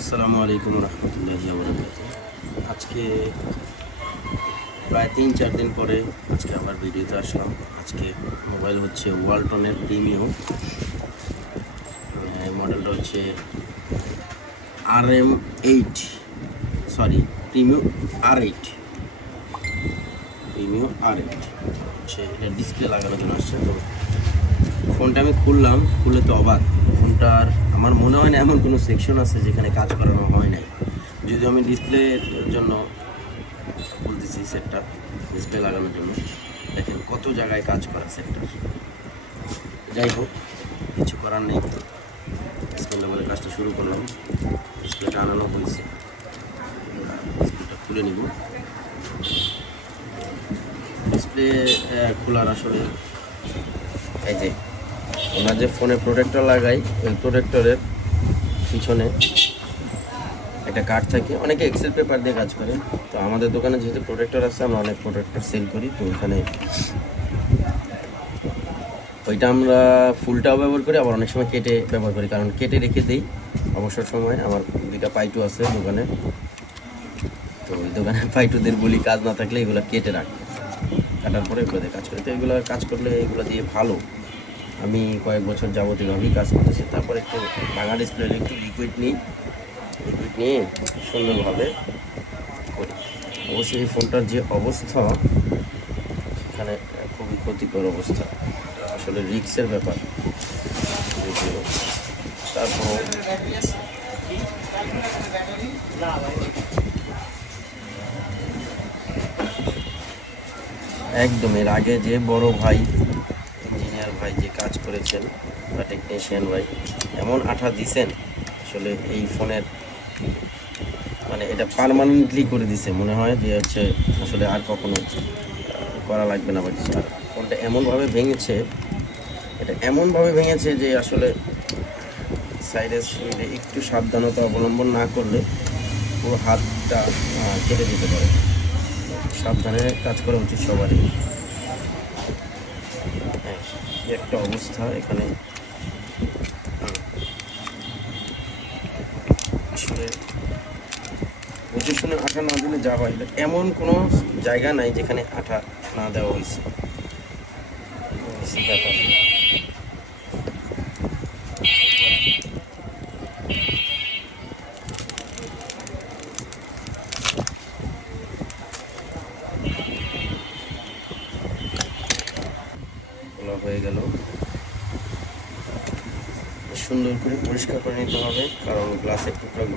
আসসালামু আলাইকুম রহমতুল্লাহি ওয়া বারাকাতুহু। আজকে প্রায় 3-4 দিন পরে আজকে আবার ভিডিওতে আসলাম। আজকে মোবাইল হচ্ছে ওয়ালটনের প্রিমিও, মডেলটা হচ্ছে RM8, সরি প্রিমিও R8 হচ্ছে। এটা ডিসপ্লে লাগানোর জন্য আসছে। তো ফোনটা আমি খুলে তো অবাক। ফোনটার আমার মনে হয় না এমন কোনো সেকশন আছে যেখানে কাজ করানো হয় নাই। যদিও আমি ডিসপ্লের জন্য বলতেছি, সেটটা ডিসপ্লে লাগানোর জন্য দেখেন কত জায়গায় কাজ করা সেটটা। যাই হোক, কিছু করার নেই, ডিসপ্লে বলে কাজটা শুরু করলাম। ডিসপ্লেটা আনানো হয়েছে, ডিসপ্লেটা খুলে নিব। ডিসপ্লে খোলার আসলে এই যে আমরা যে ফোনে প্রোটেক্টর লাগাই, ওই প্রোটেক্টরের পিছনে একটা কার্ড থাকে। অনেকে এক্সেল পেপার দিয়ে কাজ করে। তো আমাদের দোকানে যেহেতু প্রোটেক্টর আছে, আমরা অনেক প্রোটেক্টর সেল করি। তো ওইখানে ওইটা আমরা ফুলটাও ব্যবহার করি, আবার অনেক সময় কেটে ব্যবহার করি, কারণ কেটে রেখে দিই অবসর সময়। আমার 2টা পাইটু আছে দোকানে, তো ওই দোকানে পাইটুদের বলি কাজ না থাকলে এগুলো কেটে রাখ, কাটার পরে এগুলো দিয়ে কাজ করি। তো এগুলো কাজ করলে এগুলো দিয়ে ভালো। আমি কয়েক বছর যাবত এভাবেই কাজ করতেছি। তারপর একটু ভাঙা ডিসপ্লে একটু লিকুইড নিয়ে সুন্দরভাবে করি। অবশ্যই এই ফোনটার যে অবস্থা, এখানে খুবই ক্ষতিকর অবস্থা, আসলে রিস্কের ব্যাপার। তারপর একদম এর আগে যে বড় ভাই, ইঞ্জিনিয়ার ভাই যে কাজ করেছেন বা টেকনিশিয়ান ভাই, এমন আঠা দিছেন আসলে এই ফোনের, মানে এটা পার্মানেন্টলি করে দিছে। মনে হয় যে হচ্ছে আসলে আর কখনো করা লাগবে না বা কিছু। আর ফোনটা এমনভাবে ভেঙেছে, যে আসলে সাইডে একটু সাবধানতা অবলম্বন না করলে পুরো হাতটা কেটে দিতে পারে। সাবধানে কাজ করা উচিত সবারই। হ্যাঁ, একটা অবস্থা এখানে। আসলে পজিশনে আঠা না দিলে যা হয়, এমন কোনো জায়গা নাই যেখানে আঠা না দেওয়া হয়েছে। ব্যাপার হয়ে গেল। সুন্দর করে পরিষ্কার করে নিতে হবে, কারণ গ্লাসের টুকরাগুলো